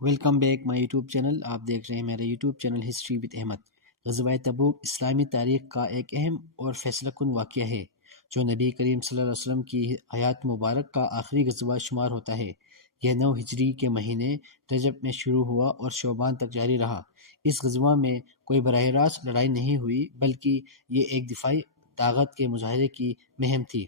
Welcome back my YouTube channel. آپ دیکھ رہے ہیں میرا YouTube channel history with Ahmad. غزوہ تبوک اسلامی تاریخ کا ایک اہم اور فیصلہ کن واقعہ ہے جو نبی کریم صلی اللہ علیہ وسلم کی حیات مبارک کا آخری غزوہ شمار ہوتا ہے. یہ 9 ہجری کے مہینے رجب میں شروع ہوا اور شعبان تک جاری رہا. اس غزوہ میں کوئی براہ راست لڑائی نہیں ہوئی بلکہ یہ ایک دفاعی طاقت کے مظاہرے کی مہم تھی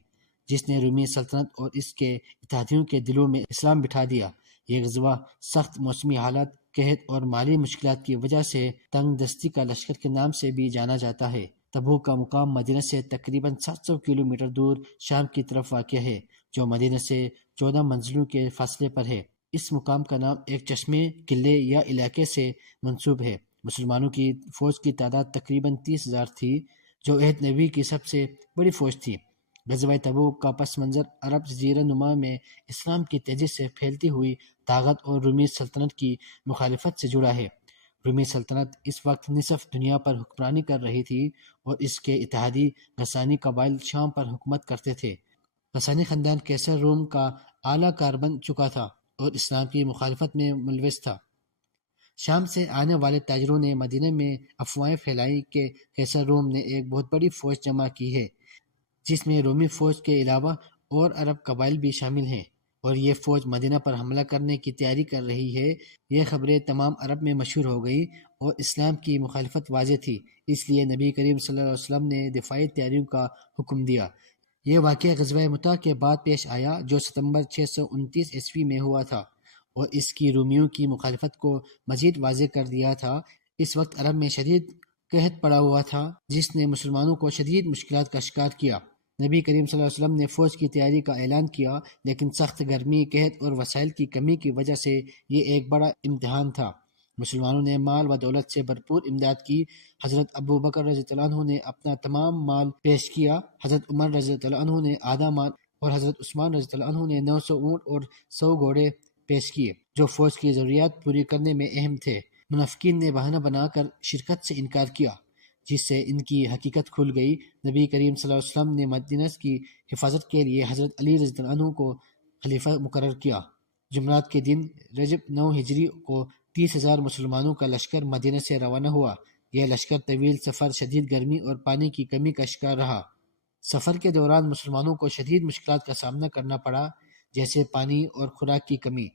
جس نے رومی سلطنت اور اس کے اتحادیوں کے دلوں میں اسلام بٹھا دیا. یہ غزوہ سخت موسمی حالات، قحط اور مالی مشکلات کی وجہ سے تنگ دستی کا لشکر کے نام سے بھی جانا جاتا ہے. تبوک کا مقام مدینہ سے تقریباً 700 کلومیٹر دور شام کی طرف واقع ہے جو مدینہ سے 14 منزلوں کے فاصلے پر ہے. اس مقام کا نام ایک چشمے، قلعے یا علاقے سے منسوب ہے. مسلمانوں کی فوج کی تعداد تقریباً 30,000 تھی جو عہد نبی کی سب سے بڑی فوج تھی. غزوہ تبوک کا پس منظر عرب جزیرہ نما میں اسلام کی تیزی سے پھیلتی ہوئی طاقت اور رومی سلطنت کی مخالفت سے جڑا ہے. رومی سلطنت اس وقت نصف دنیا پر حکمرانی کر رہی تھی اور اس کے اتحادی غسانی قبائل شام پر حکومت کرتے تھے. غسانی خاندان کیسر روم کا اعلیٰ کار بن چکا تھا اور اسلام کی مخالفت میں ملوث تھا. شام سے آنے والے تاجروں نے مدینہ میں افواہیں پھیلائی کہ کیسر روم نے ایک بہت بڑی فوج جمع کی ہے جس میں رومی فوج کے علاوہ اور عرب قبائل بھی شامل ہیں اور یہ فوج مدینہ پر حملہ کرنے کی تیاری کر رہی ہے. یہ خبریں تمام عرب میں مشہور ہو گئی اور اسلام کی مخالفت واضح تھی، اس لیے نبی کریم صلی اللہ علیہ وسلم نے دفاعی تیاریوں کا حکم دیا. یہ واقعہ غزوہ مؤتہ کے بعد پیش آیا جو ستمبر 629 عیسوی میں ہوا تھا اور اس کی رومیوں کی مخالفت کو مزید واضح کر دیا تھا. اس وقت عرب میں شدید قحط پڑا ہوا تھا جس نے مسلمانوں کو شدید مشکلات کا شکار کیا. نبی کریم صلی اللہ علیہ وسلم نے فوج کی تیاری کا اعلان کیا لیکن سخت گرمی، قحط اور وسائل کی کمی کی وجہ سے یہ ایک بڑا امتحان تھا. مسلمانوں نے مال و دولت سے بھرپور امداد کی. حضرت ابو بکر رضی اللہ عنہ نے اپنا تمام مال پیش کیا، حضرت عمر رضی اللہ عنہ نے آدھا مال اور حضرت عثمان رضی اللہ عنہ نے 900 اونٹ اور 100 گھوڑے پیش کیے جو فوج کی ضروریات پوری کرنے میں اہم تھے. منافقین نے بہانہ بنا کر شرکت سے انکار کیا جس سے ان کی حقیقت کھل گئی. نبی کریم صلی اللہ علیہ وسلم نے مدینہ کی حفاظت کے لیے حضرت علی رضی اللہ عنہ کو خلیفہ مقرر کیا. جمعرات کے دن رجب 9 ہجری کو 30,000 مسلمانوں کا لشکر مدینہ سے روانہ ہوا. یہ لشکر طویل سفر، شدید گرمی اور پانی کی کمی کا شکار رہا. سفر کے دوران مسلمانوں کو شدید مشکلات کا سامنا کرنا پڑا جیسے پانی اور خوراک کی کمی.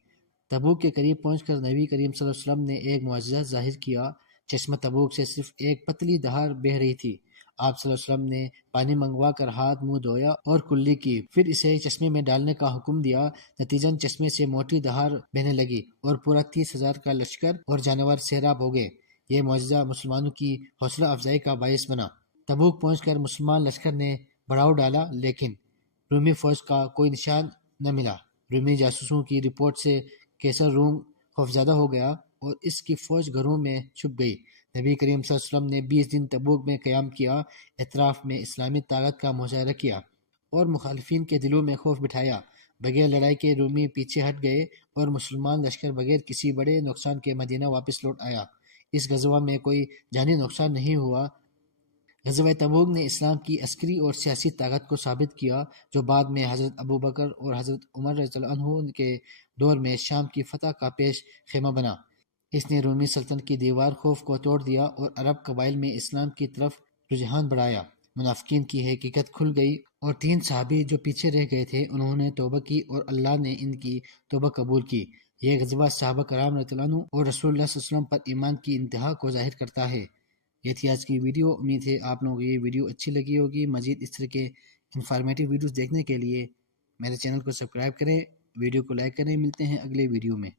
تبوک کے قریب پہنچ کر نبی کریم صلی اللہ علیہ وسلم نے ایک معجزہ ظاہر کیا. چشمہ تبوک سے صرف ایک پتلی دھار بہہ رہی تھی. آپ صلی اللہ علیہ وسلم نے پانی منگوا کر ہاتھ منہ دھویا اور کلی کی، پھر اسے چشمے میں ڈالنے کا حکم دیا. نتیجن چشمے سے موٹی دھار بہنے لگی اور پورا 30,000 کا لشکر اور جانور سیراب ہو گئے. یہ معجزہ مسلمانوں کی حوصلہ افزائی کا باعث بنا. تبوک پہنچ کر مسلمان لشکر نے بڑھاؤ ڈالا لیکن رومی فوج کا کوئی نشان نہ ملا. رومی جاسوسوں کی رپورٹ سے کیسر روم خوفزدہ ہو گیا اور اس کی فوج گھروں میں چھپ گئی. نبی کریم صلی اللہ علیہ وسلم نے 20 دن تبوک میں قیام کیا، اطراف میں اسلامی طاقت کا مظاہرہ کیا اور مخالفین کے دلوں میں خوف بٹھایا. بغیر لڑائی کے رومی پیچھے ہٹ گئے اور مسلمان لشکر بغیر کسی بڑے نقصان کے مدینہ واپس لوٹ آیا. اس غزوہ میں کوئی جانی نقصان نہیں ہوا. غزوہ تبوک نے اسلام کی عسکری اور سیاسی طاقت کو ثابت کیا جو بعد میں حضرت ابو بکر اور حضرت عمر رضی اللہ عنہ کے دور میں شام کی فتح کا پیش خیمہ بنا. اس نے رومی سلطنت کی دیوار خوف کو توڑ دیا اور عرب قبائل میں اسلام کی طرف رجحان بڑھایا. منافقین کی حقیقت کھل گئی اور 3 صحابی جو پیچھے رہ گئے تھے انہوں نے توبہ کی اور اللہ نے ان کی توبہ قبول کی. یہ غزوہ صحابہ کرام رضی اللہ عنہ اور رسول اللہ صلی اللہ علیہ وسلم پر ایمان کی انتہا کو ظاہر کرتا ہے. یہ تھی آج کی ویڈیو. امید ہے آپ لوگوں کو یہ ویڈیو اچھی لگی ہوگی. مزید اس طرح کے انفارمیٹیو ویڈیوز دیکھنے کے لیے میرے چینل کو سبسکرائب کریں، ویڈیو کو لائک کریں. ملتے ہیں اگلے ویڈیو میں.